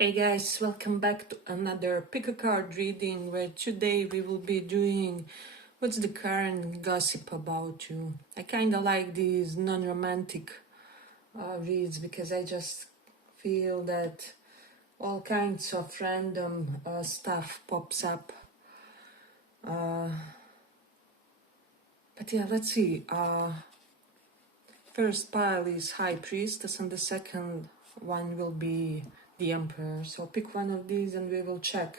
Hey guys, welcome back to another pick a card reading where today we will be doing what's the current gossip about you. I kind of like these non-romantic reads because I just feel that all kinds of random stuff pops up. But yeah, let's see. First pile is High Priestess and the second one will be the Emperor. So pick one of these and we will check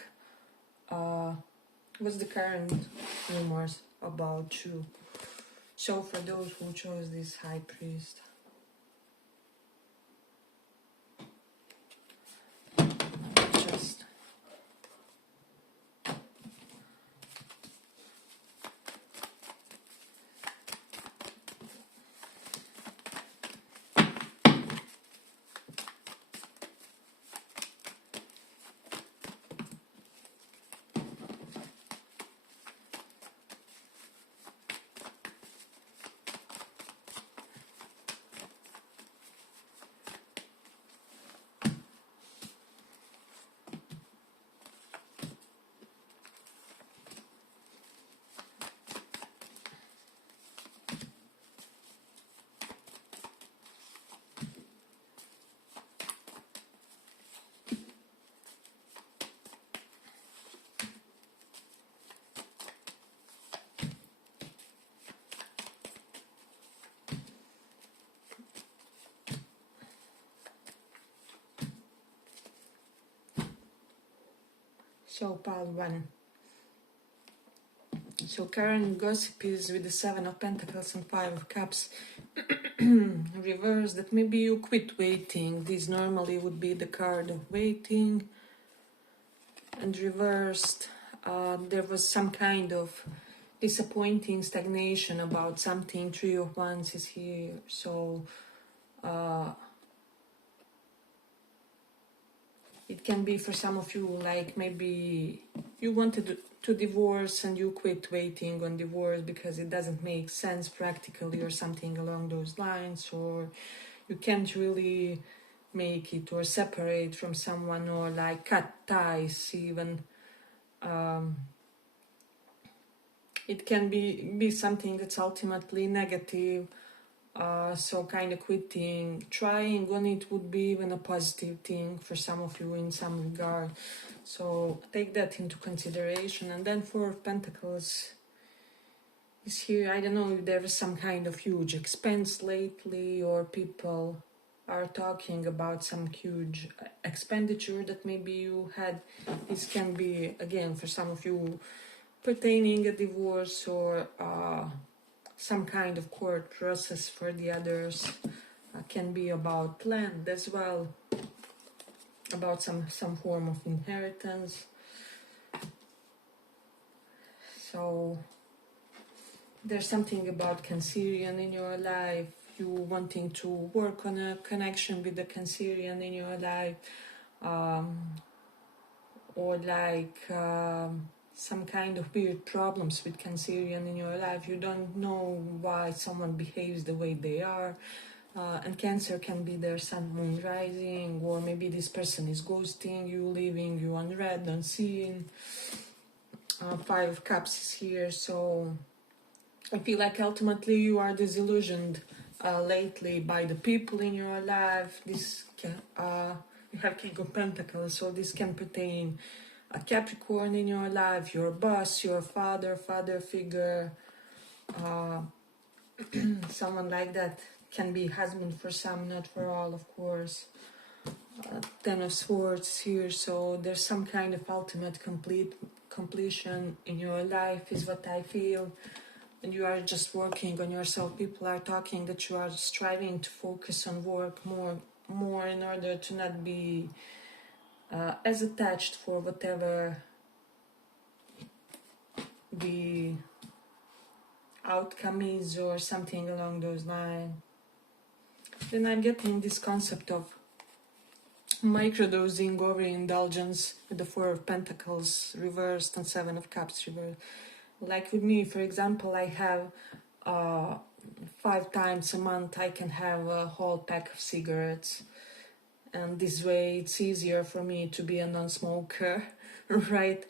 what's the current rumors about you. So for those who chose this High Priest, just so pile one. So current gossip is with the Seven of Pentacles and Five of Cups. Reverse, that maybe you quit waiting. This normally would be the card of waiting. And reversed, there was some kind of disappointing stagnation about something. Three of Wands is here. So it can be for some of you like maybe you wanted to divorce and you quit waiting on divorce because it doesn't make sense practically or something along those lines, or you can't really make it or separate from someone or like cut ties even. It can be something that's ultimately negative. So kind of quitting, trying on it would be even a positive thing for some of you in some regard. So take that into consideration. And then Four of Pentacles is here. I don't know if there was some kind of huge expense lately, or people are talking about some huge expenditure that maybe you had. This can be, again, for some of you, pertaining a divorce or some kind of court process. For the others, can be about land as well, about some form of inheritance. So there's something about Cancerian in your life, you wanting to work on a connection with the Cancerian in your life, or like some kind of weird problems with Cancerian in your life. You don't know why someone behaves the way they are. And Cancer can be their sun, moon, rising, or maybe this person is ghosting you, leaving you unread, unseen. Five of Cups is here, so I feel like ultimately you are disillusioned lately by the people in your life. This can, you have King of Pentacles, so this can pertain a Capricorn in your life, your boss, your father figure, someone like that. Can be husband for some, not for all, of course. Ten of Swords here, so there's some kind of ultimate completion in your life is what I feel. And you are just working on yourself. People are talking that you are striving to focus on work more in order to not be as attached for whatever the outcome is or something along those lines. Then I'm getting this concept of microdosing, overindulgence with the Four of Pentacles reversed and Seven of Cups reversed. Like with me, for example, I have 5 times a month I can have a whole pack of cigarettes, and this way it's easier for me to be a non-smoker, right?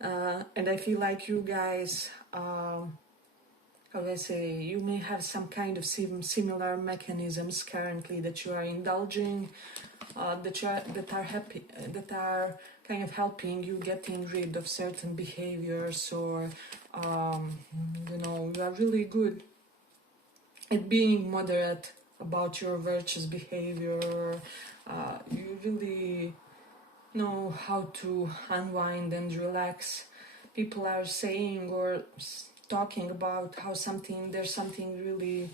And I feel like you guys, how do I say, you may have some kind of similar mechanisms currently that you are indulging, that are kind of helping you getting rid of certain behaviors, or you know, you are really good at being moderate about your virtuous behavior. You really know how to unwind and relax. People are saying or talking about how there's something really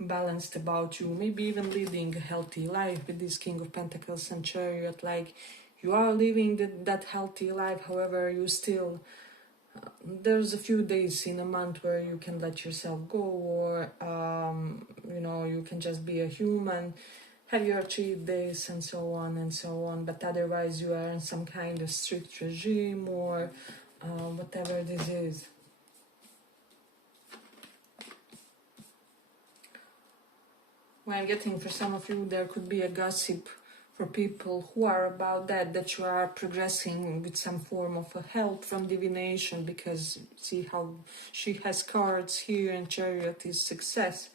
balanced about you, maybe even leading a healthy life with this King of Pentacles and Chariot. Like, you are living that healthy life, however you still there's a few days in a month where you can let yourself go, or you know, you can just be a human, have your cheat days and so on and so on, but otherwise you are in some kind of strict regime, or whatever this is. What I'm getting for some of you, there could be a gossip for people who are about that you are progressing with some form of a help from divination, because see how she has cards here and Chariot is success.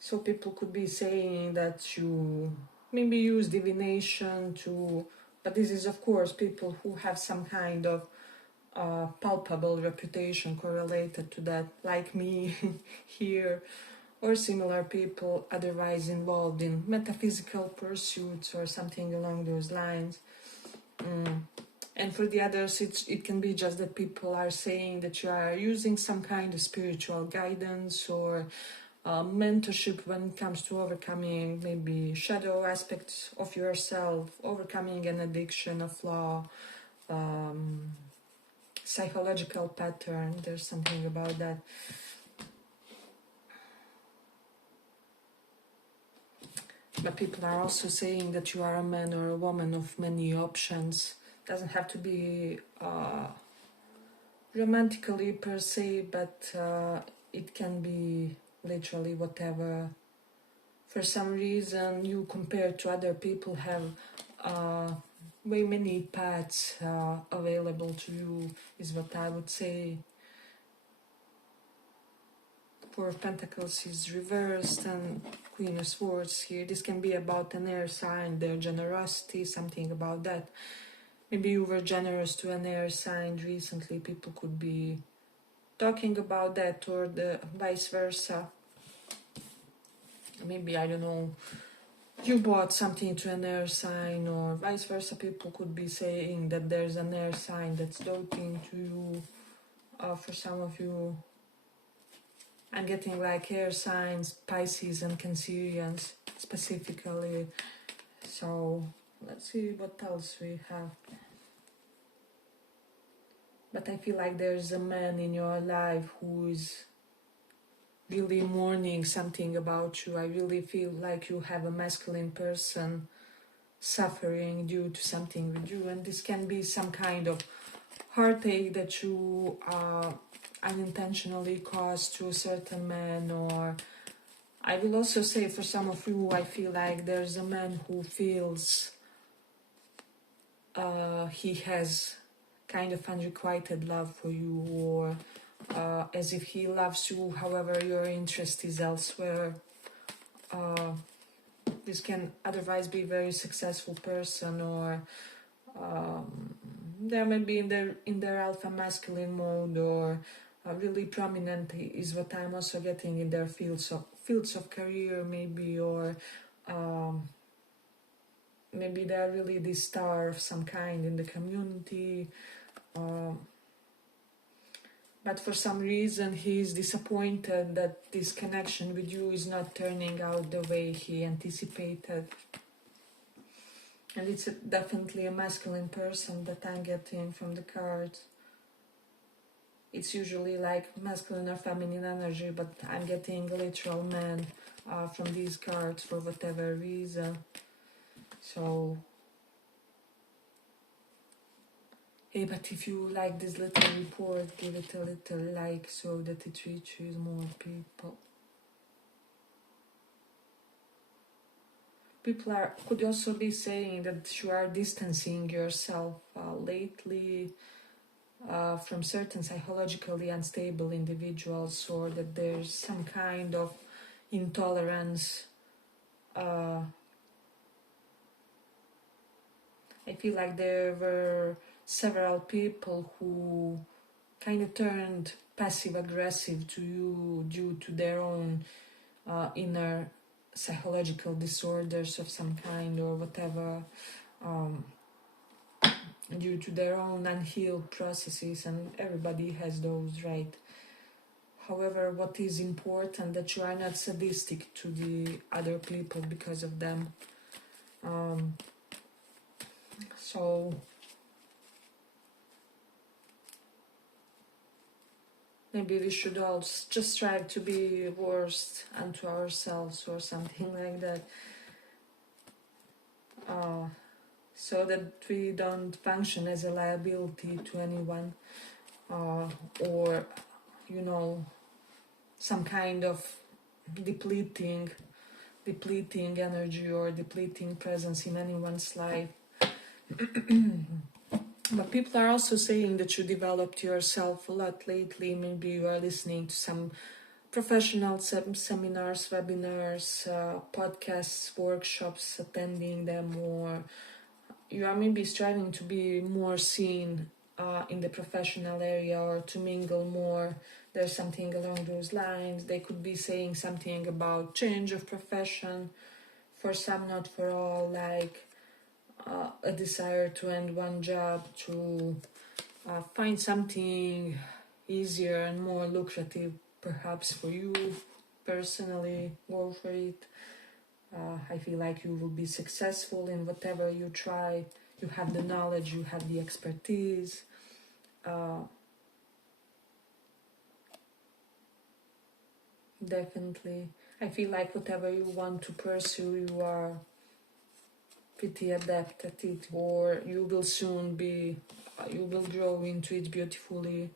So people could be saying that you maybe use divination to, but this is of course people who have some kind of palpable reputation correlated to that, like me here, or similar people otherwise involved in metaphysical pursuits or something along those lines. And for the others, it can be just that people are saying that you are using some kind of spiritual guidance or mentorship when it comes to overcoming maybe shadow aspects of yourself, overcoming an addiction, a flaw, psychological pattern. There's something about that. But people are also saying that you are a man or a woman of many options. Doesn't have to be romantically per se, but it can be literally whatever. For some reason, you compared to other people have way many paths available to you, is what I would say. Four of Pentacles is reversed and Queen of Swords here. This can be about an air sign, their generosity, something about that. Maybe you were generous to an air sign recently. People could be talking about that, or the vice versa. Maybe, I don't know, you bought something to an air sign, or vice versa. People could be saying that there's an air sign that's doting to you. For some of you, I'm getting like air signs, Pisces and Cancerians specifically. So let's see what else we have. But I feel like there's a man in your life who is really mourning something about you. I really feel like you have a masculine person suffering due to something with you, and this can be some kind of heartache that you unintentionally caused to a certain man. Or I will also say, for some of you, I feel like there's a man who feels he has kind of unrequited love for you, or as if he loves you, however your interest is elsewhere. This can otherwise be a very successful person, or they may be in their alpha masculine mode, or really prominent is what I'm also getting in their fields of career, maybe, or maybe they're really the star of some kind in the community. But for some reason he is disappointed that this connection with you is not turning out the way he anticipated. And it's definitely a masculine person that I'm getting from the cards. It's usually like masculine or feminine energy, but I'm getting a literal man from these cards for whatever reason. So, hey, but if you like this little report, give it a little like so that it reaches more people. People could also be saying that you are distancing yourself lately from certain psychologically unstable individuals, or that there's some kind of intolerance. I feel like there were several people who kind of turned passive aggressive to you due to their own inner psychological disorders of some kind or whatever, due to their own unhealed processes, and everybody has those, right? However, what is important that you are not sadistic to the other people because of them. So maybe we should all just strive to be worst unto ourselves or something like that. So that we don't function as a liability to anyone, or, you know, some kind of depleting energy or depleting presence in anyone's life. But people are also saying that you developed yourself a lot lately. Maybe you are listening to some professional seminars, webinars, podcasts, workshops, attending them, or you are maybe striving to be more seen in the professional area, or to mingle more. There's something along those lines. They could be saying something about change of profession, for some, not for all, like a desire to end one job, to find something easier and more lucrative, perhaps for you personally. Go for it. I feel like you will be successful in whatever you try. You have the knowledge, you have the expertise. Definitely. I feel like whatever you want to pursue, you are pretty adept at it, or you will soon be, you will grow into it beautifully.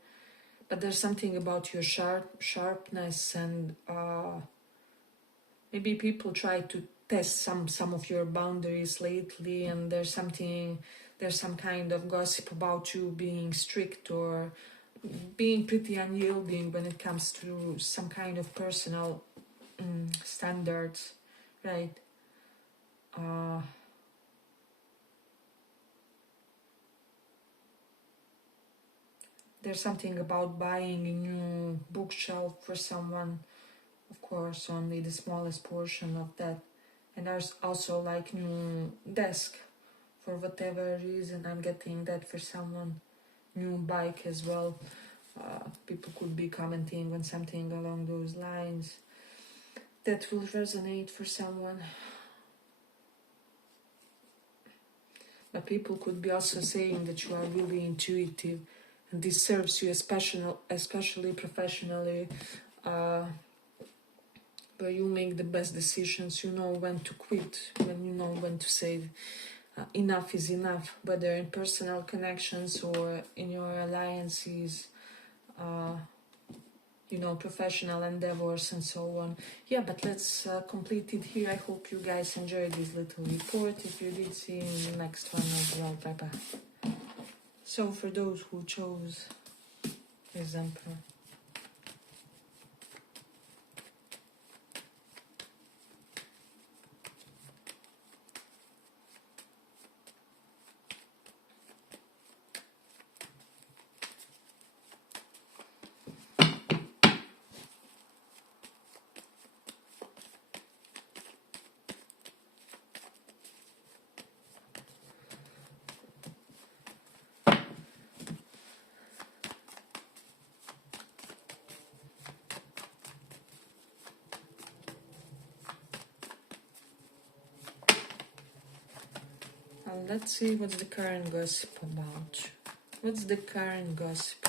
But there's something about your sharpness, and maybe people try to test some of your boundaries lately, and there's some kind of gossip about you being strict or being pretty unyielding when it comes to some kind of personal standards, right? There's something about buying a new bookshelf for someone, of course, only the smallest portion of that. And there's also like new desk, for whatever reason I'm getting that for someone. New bike as well. People could be commenting on something along those lines that will resonate for someone. But people could be also saying that you are really intuitive, and this serves you especially professionally, where you make the best decisions. You know when to quit, when you know when to say enough is enough, whether in personal connections or in your alliances, professional endeavors and so on. Yeah, but let's complete it here. I hope you guys enjoyed this little report. If you did, see you in the next one as well. Bye bye. So for those who chose as Emperor, let's see what's the current gossip about. What's the current gossip?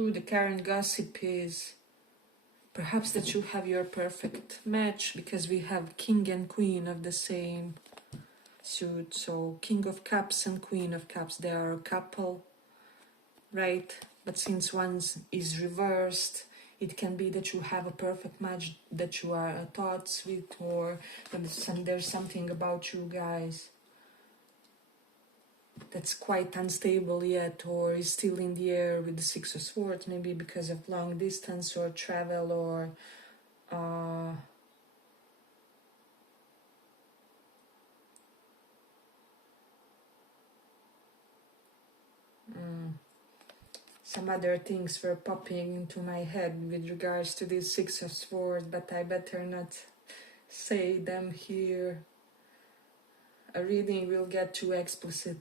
Ooh, the current gossip is perhaps that you have your perfect match, because we have King and Queen of the same suit. So King of Cups and Queen of Cups, they are a couple, right? But since one is reversed, it can be that you have a perfect match that you are at odds with, or there's something about you guys that's quite unstable yet, or is still in the air with the Six of Swords, maybe because of long distance or travel, or some other things were popping into my head with regards to this Six of Swords, but I better not say them here. A reading will get too explicit.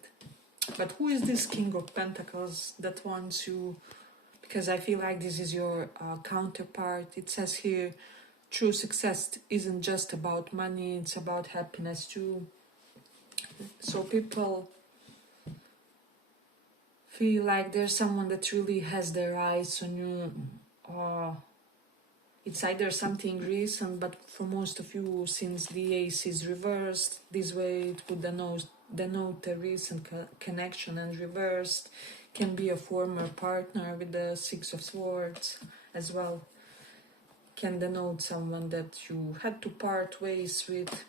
But who is this King of Pentacles that wants you? Because I feel like this is your counterpart. It says here, true success isn't just about money, it's about happiness too. So people feel like there's someone that really has their eyes on you. It's either something recent, but for most of you, since the ace is reversed, this way it would denote a recent connection, and reversed can be a former partner with the Six of Swords as well. Can denote someone that you had to part ways with,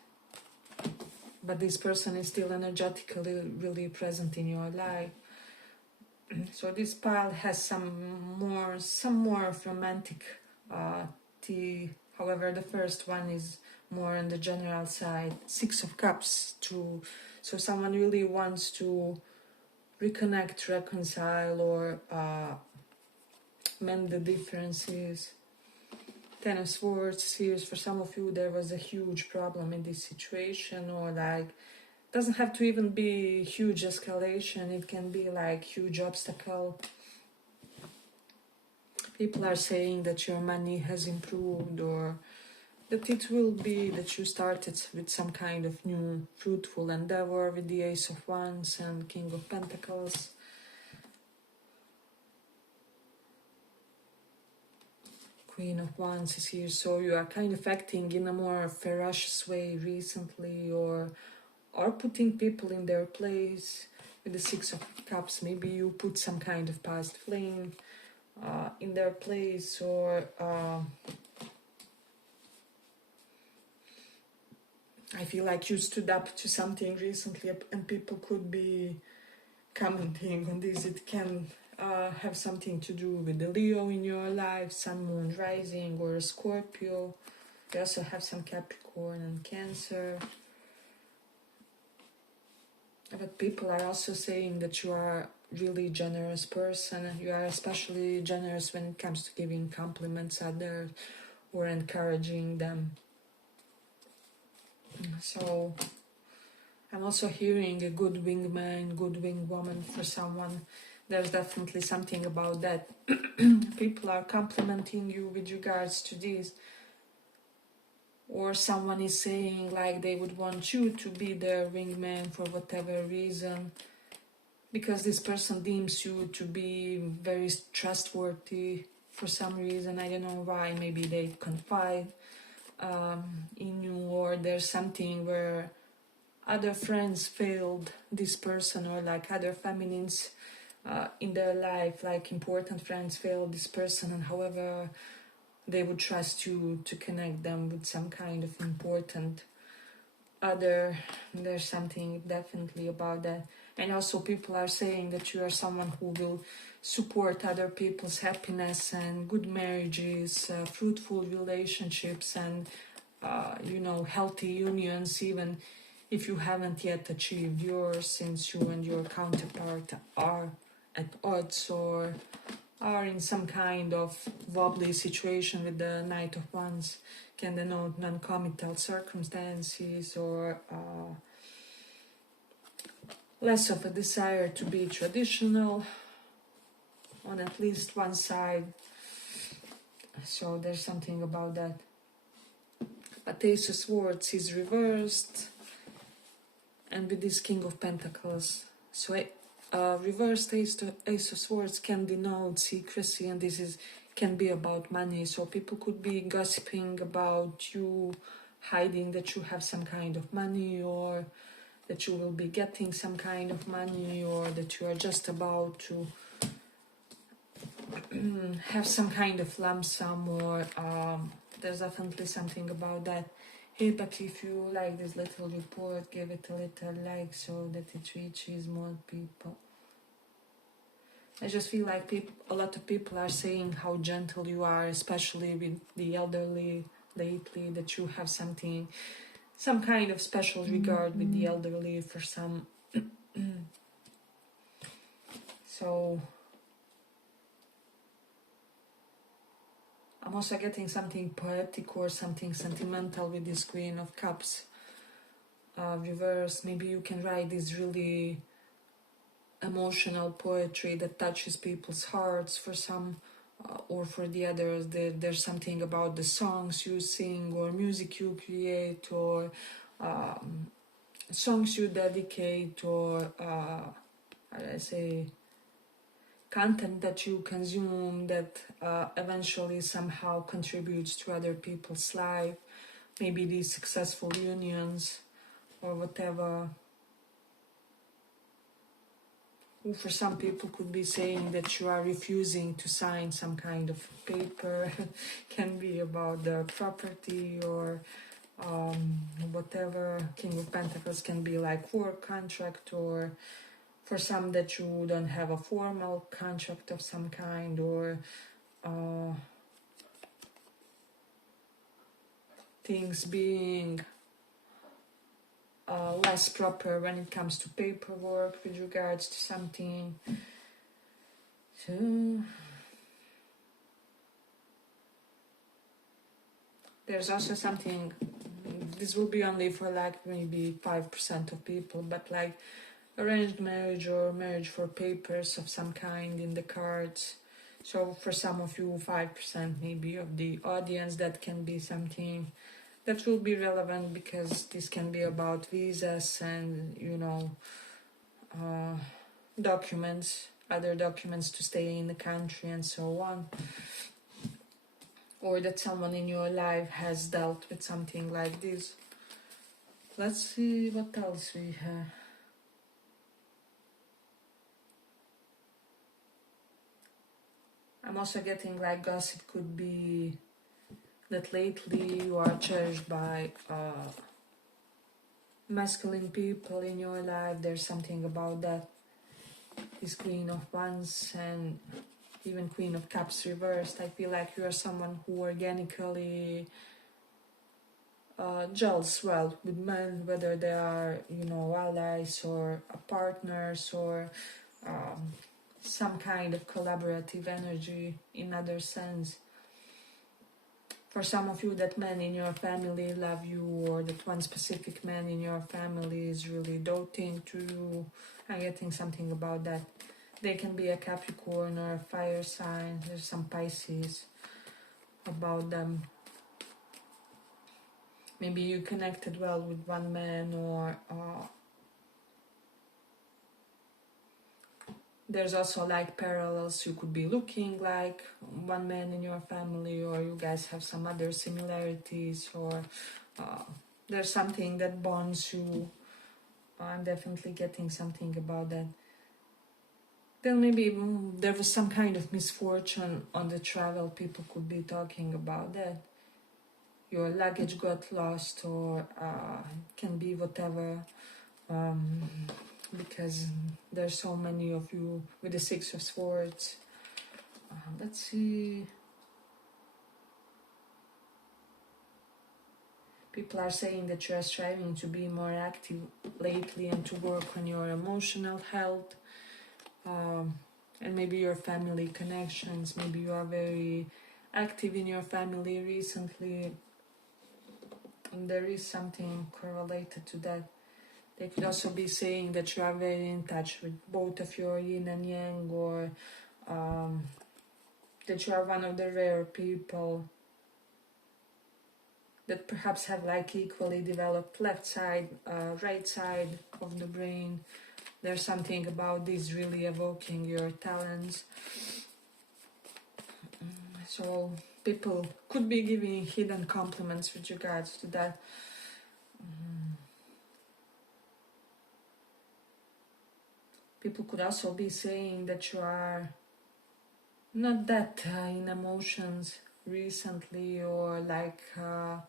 but this person is still energetically really present in your life. So this pile has some more romantic tea. However, the first one is more on the general side. Six of Cups too. So someone really wants to reconnect, reconcile, or mend the differences. Ten of Swords here, for some of you there was a huge problem in this situation, or like, doesn't have to even be huge escalation, it can be like huge obstacle. People are saying that your money has improved, or that it will be that you started with some kind of new fruitful endeavor with the Ace of Wands and King of Pentacles. Queen of Wands is here, so you are kind of acting in a more ferocious way recently, or putting people in their place. With the Six of Cups, maybe you put some kind of past flame in their place, or I feel like you stood up to something recently, and people could be commenting on this. It can have something to do with the Leo in your life, Sun, Moon, Rising, or a Scorpio. You also have some Capricorn and Cancer. But people are also saying that you are really generous person. You are especially generous when it comes to giving compliments others or encouraging them. So I'm also hearing a good wingman, good wing woman for someone. There's definitely something about that. People are complimenting you with regards to this. Or someone is saying like they would want you to be their wingman for whatever reason, because this person deems you to be very trustworthy for some reason. I don't know why. Maybe they confide in you, or there's something where other friends failed this person, or like other feminines in their life, like important friends failed this person, and however they would trust you to connect them with some kind of important other. There's something definitely about that. And also people are saying that you are someone who will support other people's happiness and good marriages, fruitful relationships, and healthy unions, even if you haven't yet achieved yours, since you and your counterpart are at odds or are in some kind of wobbly situation. With the Knight of Wands, can denote non-committal circumstances, or less of a desire to be traditional on at least one side. So there's something about that. But Ace of Swords is reversed, and with this King of Pentacles. So Reversed Ace of Swords can denote secrecy, and can be about money. So people could be gossiping about you, hiding that you have some kind of money, or that you will be getting some kind of money, or that you are just about to have some kind of lump sum, or there's definitely something about that. Hey, but if you like this little report, give it a little like so that it reaches more people. I just feel like a lot of people are saying how gentle you are, especially with the elderly lately, that you have some kind of special regard with the elderly for some. So I'm also getting something poetic or something sentimental with this Queen of Cups reverse. Maybe you can write this really emotional poetry that touches people's hearts for some, or for the others. There's something about the songs you sing, or music you create, or songs you dedicate, or how do I say, content that you consume that eventually somehow contributes to other people's life. Maybe these successful unions or whatever. Or for some people could be saying that you are refusing to sign some kind of paper. Can be about the property or whatever. King of Pentacles can be like work contract, or for some that you don't have a formal contract of some kind, or things being less proper when it comes to paperwork with regards to something. So there's also something, this will be only for like maybe 5% of people, but like arranged marriage or marriage for papers of some kind in the cards. So for some of you, 5% maybe of the audience, that can be something that will be relevant, because this can be about visas and, you know, documents, other documents to stay in the country and so on. Or that someone in your life has dealt with something like this. Let's see what else we have. I'm also getting like gossip could be that lately you are cherished by masculine people in your life. There's something about that. This Queen of Wands and even Queen of Cups reversed. I feel like you are someone who organically gels well with men, whether they are, you know, allies or partners, or some kind of collaborative energy in other sense. For some of you, that men in your family love you, or that one specific man in your family is really doting to you. I'm getting something about that. They can be a Capricorn or a fire sign. There's some Pisces about them. Maybe you connected well with one man, or there's also like parallels. You could be looking like one man in your family, or you guys have some other similarities, or there's something that bonds you. I'm definitely getting something about that. Then maybe there was some kind of misfortune on the travel. People could be talking about that. Your luggage got lost, or can be whatever. Because there's so many of you with the Six of Swords. Let's see. People are saying that you are striving to be more active lately and to work on your emotional health, and maybe your family connections. Maybe you are very active in your family recently, and there is something correlated to that. They could also be saying that you are very in touch with both of your yin and yang, or that you are one of the rare people that perhaps have like equally developed left side, right side of the brain, There's something about this really evoking your talents. So people could be giving hidden compliments with regards to that. People could also be saying that you are not that in emotions recently, or like, how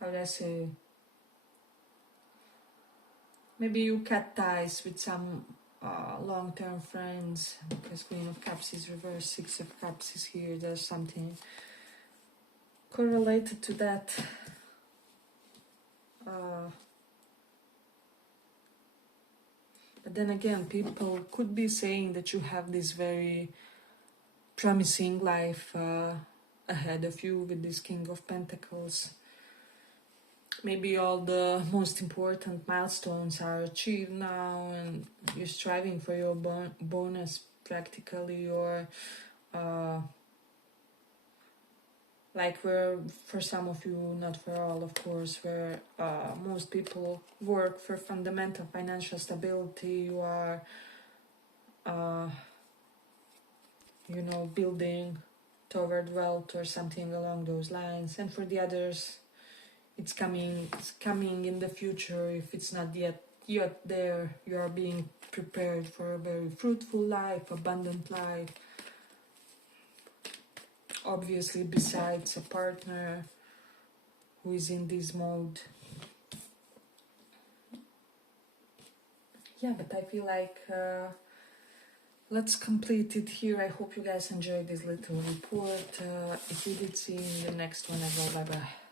do I say, maybe you cut ties with some long-term friends, because Queen of Cups is reversed, Six of Cups is here. There's something correlated to that. But then again, people could be saying that you have this very promising life ahead of you with this King of Pentacles. Maybe all the most important milestones are achieved now and you're striving for your bonus practically, or like where for some of you, not for all of course, where most people work for fundamental financial stability. You are you know, building toward wealth or something along those lines. And for the others, it's coming in the future. If it's not yet there, you are being prepared for a very fruitful life, abundant life. Obviously, besides a partner who is in this mode. Yeah, but I feel like let's complete it here. I hope you guys enjoyed this little report. If you did, see you in the next one as well. Bye bye.